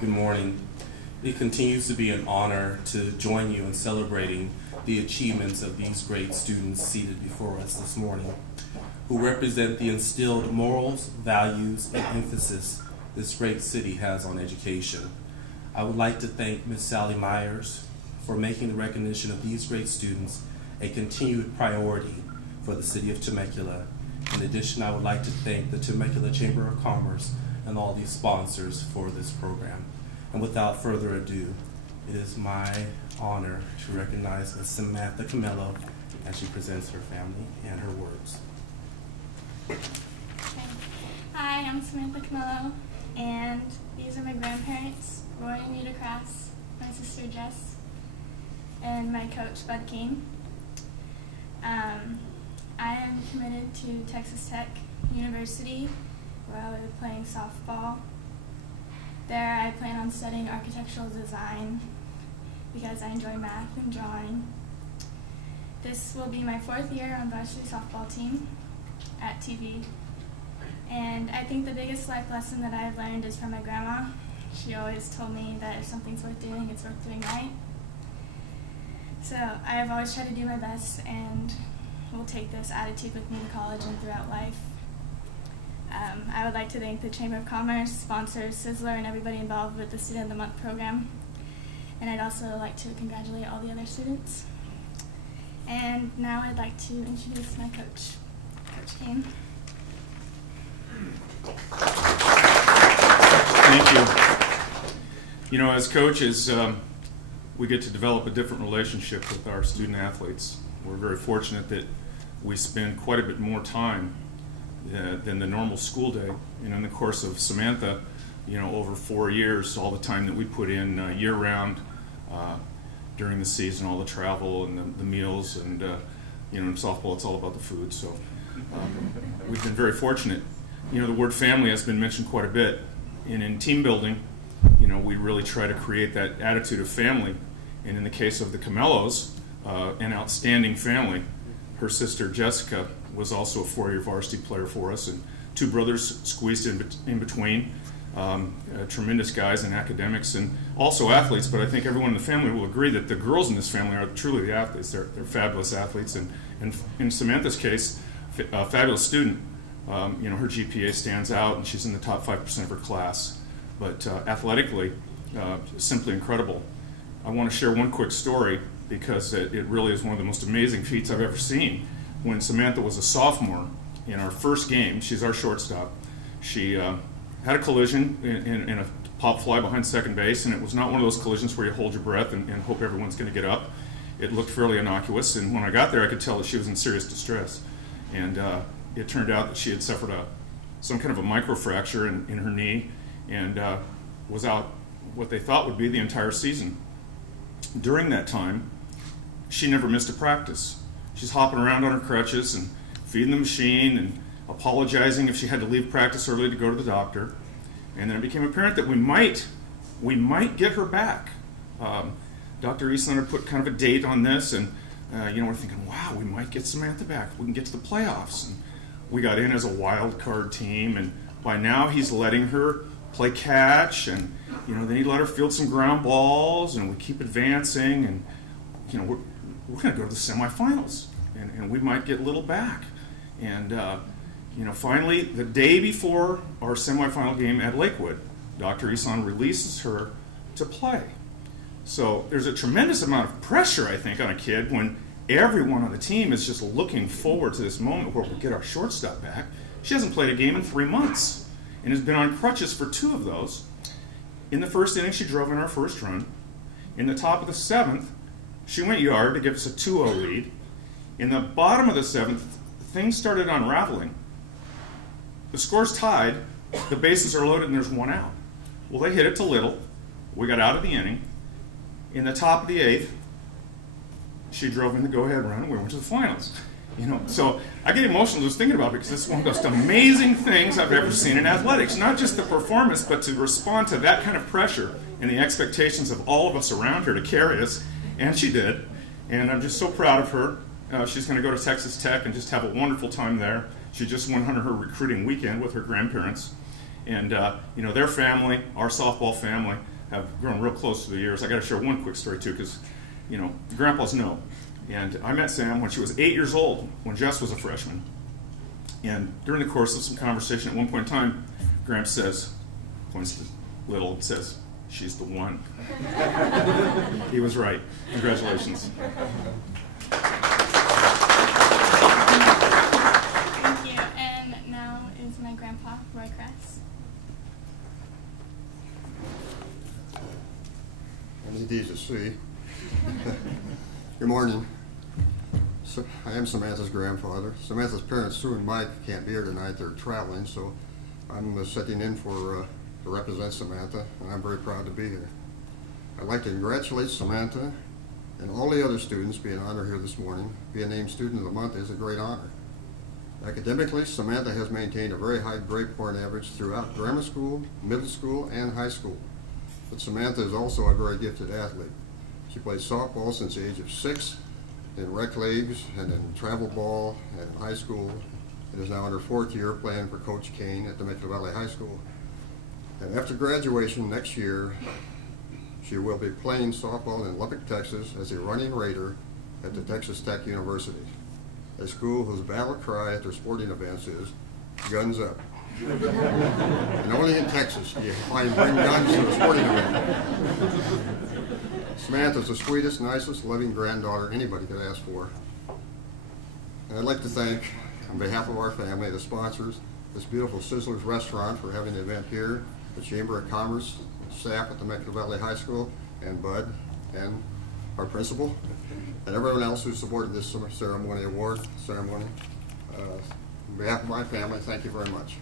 Good morning. It continues to be an honor to join you in celebrating the achievements of these great students seated before us this morning, who represent the instilled morals, values, and emphasis this great city has on education. I would like to thank Ms. Sally Myers for making the recognition of these great students a continued priority for the city of Temecula. In addition, I would like to thank the Temecula Chamber of Commerce and all these sponsors for this program. And without further ado, it is my honor to recognize Ms. Samantha Camello as she presents her family and her words. Hi, I'm Samantha Camello, and these are my grandparents, Roy and Nita Crass, my sister Jess, and my coach, Bud King. I am committed to Texas Tech University, where I will be playing softball. There I plan on studying architectural design because I enjoy math and drawing. This will be my 4th year on varsity softball team at TV. And I think the biggest life lesson that I've learned is from my grandma. She always told me that if something's worth doing, it's worth doing right. So I have always tried to do my best, and will take this attitude with me to college and throughout life. I would like to thank the Chamber of Commerce, sponsors, Sizzler, and everybody involved with the Student of the Month program. And I'd also like to congratulate all the other students. And now I'd like to introduce my coach, Coach King. Thank you. You know, as coaches, we get to develop a different relationship with our student athletes. We're very fortunate that we spend quite a bit more time than the normal school day. You know, in the course of Samantha, you know, over 4 years, all the time that we put in year-round during the season, all the travel and the meals, and you know, in softball, it's all about the food. So we've been very fortunate. You know, the word family has been mentioned quite a bit, and in team building, you know, we really try to create that attitude of family. And in the case of the Camellos, an outstanding family. Her sister Jessica was also a 4-year varsity player for us, and 2 brothers squeezed in between. Tremendous guys in academics and also athletes, but I think everyone in the family will agree that the girls in this family are truly the athletes. They're fabulous athletes, and in Samantha's case, a fabulous student. You know, her GPA stands out, and she's in the top 5% of her class. But athletically, simply incredible. I want to share one quick story because it really is one of the most amazing feats I've ever seen. When Samantha was a sophomore, in our first game, she's our shortstop, she had a collision in a pop fly behind second base, and it was not one of those collisions where you hold your breath and hope everyone's going to get up. It looked fairly innocuous, and when I got there, I could tell that she was in serious distress. And it turned out that she had suffered some kind of a microfracture in her knee, and was out what they thought would be the entire season. During that time, she never missed a practice. She's hopping around on her crutches and feeding the machine and apologizing if she had to leave practice early to go to the doctor. And then it became apparent that we might get her back. Dr. Eastlander put kind of a date on this, and you know, we're thinking, wow, we might get Samantha back. We can get to the playoffs. And we got in as a wild card team, and by now he's letting her play catch, and you know, then he let her field some ground balls, and we keep advancing, and you know, we're going to go to the semifinals, and we might get Little back. And you know, finally, the day before our semifinal game at Lakewood, Dr. Isan releases her to play. So there's a tremendous amount of pressure, I think, on a kid when everyone on the team is just looking forward to this moment where we'll get our shortstop back. She hasn't played a game in 3 months and has been on crutches for 2 of those. In the first inning, she drove in our first run. In the top of the 7th, she went yard to give us a 2-0 lead. In the bottom of the 7th, things started unraveling. The score's tied, the bases are loaded, and there's 1 out. Well, they hit it to Little. We got out of the inning. In the top of the 8th, she drove in the go-ahead run, and we went to the finals. You know, so I get emotional just thinking about it because it's one of the most amazing things I've ever seen in athletics. Not just the performance, but to respond to that kind of pressure and the expectations of all of us around her to carry us, and she did. And I'm just so proud of her. She's going to go to Texas Tech and just have a wonderful time there. She just went on her recruiting weekend with her grandparents. And you know, their family, our softball family, have grown real close through the years. I got to share one quick story too, because you know, grandpas know. And I met Sam when she was 8 years old, when Jess was a freshman. And during the course of some conversation, at one point in time, Gramps says, points to Little, and says, "She's the one." He was right. Congratulations. Thank you. And now is my grandpa, Roy Kress. It's easy to see. Good morning. So, I am Samantha's grandfather. Samantha's parents, Sue and Mike, can't be here tonight. They're traveling, so I'm sitting in to represent Samantha, and I'm very proud to be here. I'd like to congratulate Samantha and all the other students being honored here this morning. Being named Student of the Month is a great honor. Academically, Samantha has maintained a very high grade point average throughout grammar school, middle school, and high school. But Samantha is also a very gifted athlete. She played softball since the age of 6, in rec leagues, and in travel ball, and in high school, and is now in her 4th year playing for Coach Kane at Temecula Valley High School. And after graduation next year, she will be playing softball in Lubbock, Texas as a running Raider at the Texas Tech University, a school whose battle cry at their sporting events is, "Guns up." And only in Texas do you find bring guns to a sporting event. Samantha's the sweetest, nicest, loving granddaughter anybody could ask for. And I'd like to thank, on behalf of our family, the sponsors, this beautiful Sizzler's Restaurant for having the event here, the Chamber of Commerce staff at the Temecula Valley High School, and Bud, and our principal, and everyone else who supported this award ceremony. On behalf of my family, thank you very much.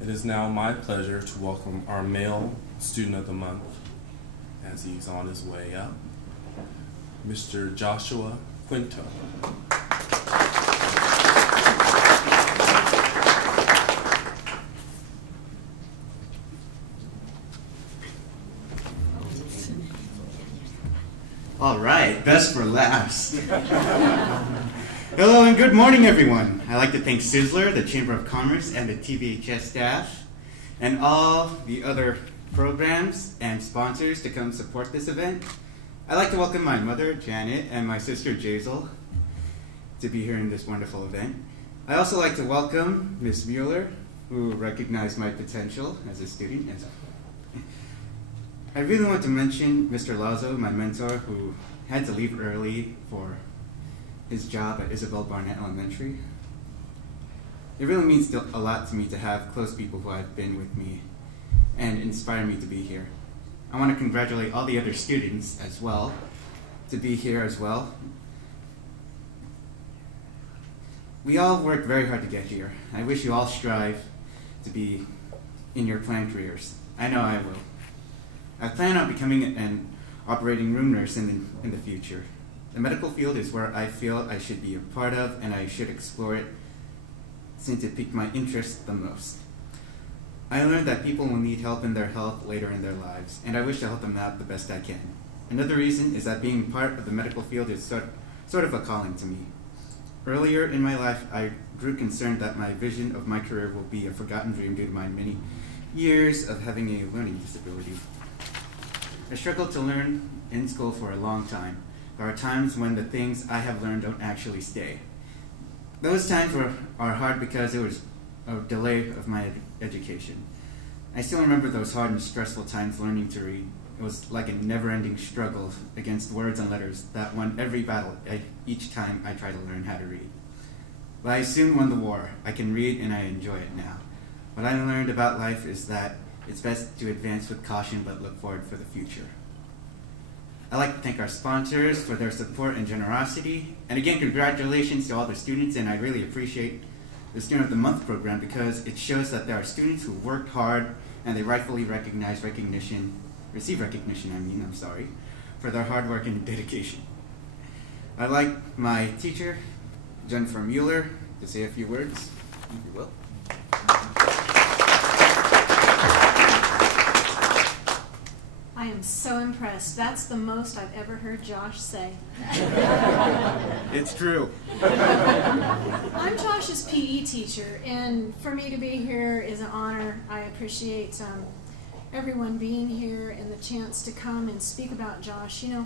It is now my pleasure to welcome our male Student of the Month as he's on his way up, Mr. Joshua Quinto. All right, best for last. Hello and good morning, everyone. I'd like to thank Sizzler, the Chamber of Commerce, and the TVHS staff, and all the other programs and sponsors to come support this event. I'd like to welcome my mother, Janet, and my sister, Jazel, to be here in this wonderful event. I'd also like to welcome Ms. Mueller, who recognized my potential as a student. I really want to mention Mr. Lazo, my mentor, who had to leave early for his job at Isabel Barnett Elementary. It really means a lot to me to have close people who have been with me and inspire me to be here. I want to congratulate all the other students as well to be here as well. We all worked very hard to get here. I wish you all strive to be in your planned careers. I know I will. I plan on becoming an operating room nurse in the future. The medical field is where I feel I should be a part of, and I should explore it since it piqued my interest the most. I learned that people will need help in their health later in their lives, and I wish to help them out the best I can. Another reason is that being part of the medical field is sort of a calling to me. Earlier in my life, I grew concerned that my vision of my career will be a forgotten dream due to my many years of having a learning disability. I struggled to learn in school for a long time. There are times when the things I have learned don't actually stay. Those times are hard because it was a delay of my education. I still remember those hard and stressful times learning to read. It was like a never-ending struggle against words and letters that won every battle each time I tried to learn how to read. But I soon won the war. I can read and I enjoy it now. What I learned about life is that it's best to advance with caution but look forward for the future. I'd like to thank our sponsors for their support and generosity. And again, congratulations to all the students, and I really appreciate the Student of the Month program because it shows that there are students who worked hard and they rightfully receive recognition for their hard work and dedication. I'd like my teacher, Jennifer Mueller, to say a few words, if you will. I am am so impressed. That's the most I've ever heard Josh say. It's true. I'm Josh's PE teacher, and for me to be here is an honor. I appreciate everyone being here and the chance to come and speak about Josh. You know,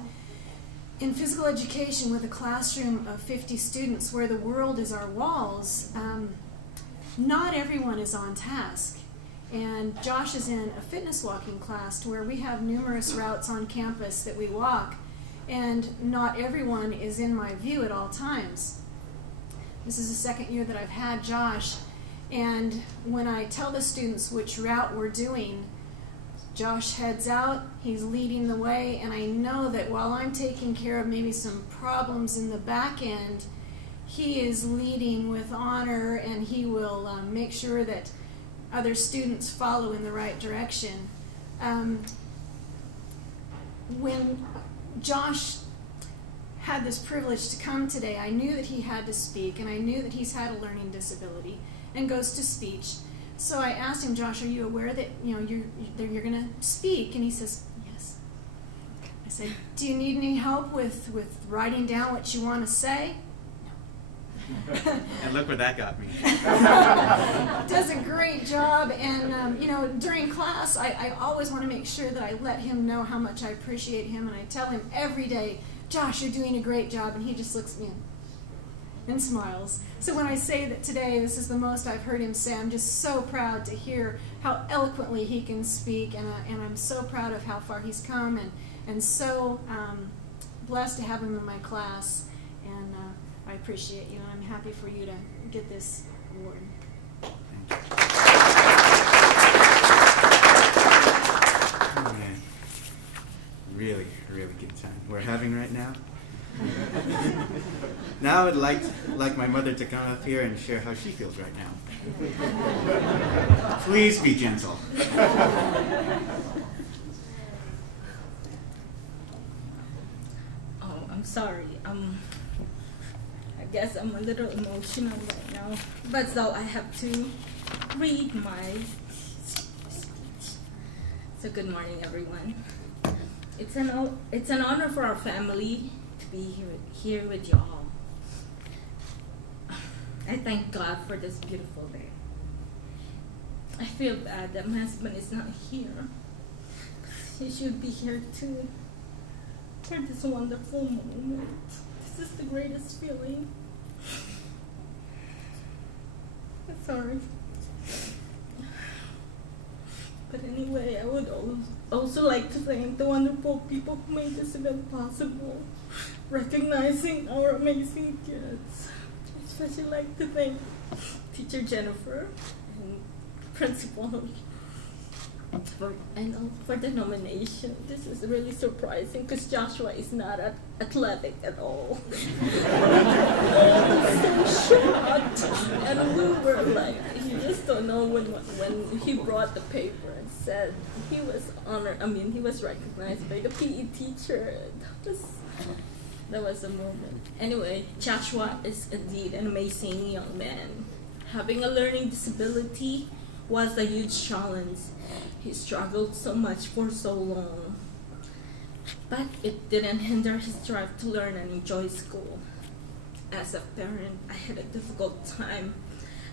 in physical education with a classroom of 50 students where the world is our walls, not everyone is on task. And Josh is in a fitness walking class where we have numerous routes on campus that we walk, and not everyone is in my view at all times. This is the second year that I've had Josh, and when I tell the students which route we're doing, Josh heads out, he's leading the way, and I know that while I'm taking care of maybe some problems in the back end, he is leading with honor, and he will make sure that other students follow in the right direction. When Josh had this privilege to come today, I knew that he had to speak, and I knew that he's had a learning disability and goes to speech. So I asked him, Josh, are you aware that you're going to speak? And he says, yes. I said, do you need any help with writing down what you want to say? And look where that got me. Does a great job, and during class, I always want to make sure that I let him know how much I appreciate him, and I tell him every day, Josh, you're doing a great job, and he just looks at me and smiles. So when I say that today this is the most I've heard him say, I'm just so proud to hear how eloquently he can speak, and I'm so proud of how far he's come, and so blessed to have him in my class, and I appreciate you, and I'm happy for you to get this award. Oh, man. Really, really good time we're having right now. Now I would like my mother to come up here and share how she feels right now. Please be gentle. Oh, I'm sorry. I guess I'm a little emotional right now, but so I have to read my speech. So good morning, everyone. It's an honor for our family to be here with you all. I thank God for this beautiful day. I feel bad that my husband is not here. He should be here too for this wonderful moment. This is the greatest feeling. I'm sorry. But anyway, I would also like to thank the wonderful people who made this event possible, recognizing our amazing kids. I'd especially like to thank Teacher Jennifer and Principal for the nomination. This is really surprising because Joshua is not athletic at all. I'm so shocked. And we were like, you just don't know when he brought the paper and said he was honored. I mean, he was recognized by the PE teacher. That was a moment. Anyway, Joshua is indeed an amazing young man. Having a learning disability was a huge challenge. He struggled so much for so long. But it didn't hinder his drive to learn and enjoy school. As a parent, I had a difficult time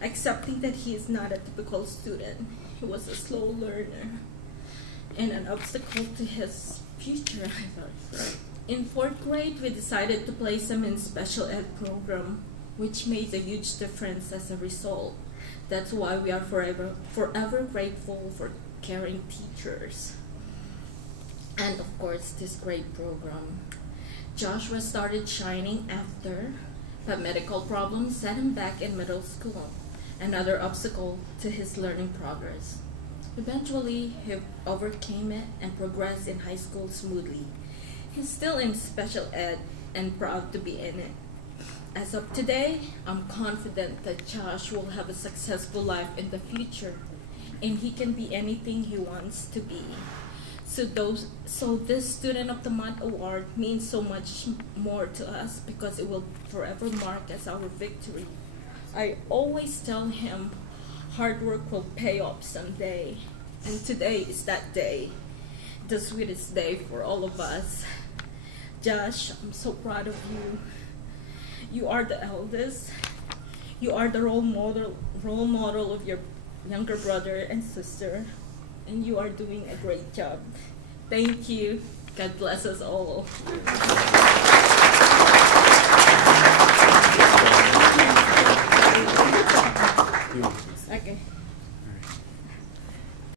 accepting that he is not a typical student. He was a slow learner and an obstacle to his future, I thought. In 4th grade, we decided to place him in special ed program, which made a huge difference as a result. That's why we are forever grateful for caring teachers. And of course, this great program. Joshua started shining after, but medical problems set him back in middle school, another obstacle to his learning progress. Eventually, he overcame it and progressed in high school smoothly. He's still in special ed and proud to be in it. As of today, I'm confident that Josh will have a successful life in the future, and he can be anything he wants to be. So this Student of the Month award means so much more to us because it will forever mark as our victory. I always tell him hard work will pay off someday, and today is that day. the sweetest day for all of us. Josh, I'm so proud of you. You are the eldest. You are the role model of your younger brother and sister, and you are doing a great job. Thank you. God bless us all.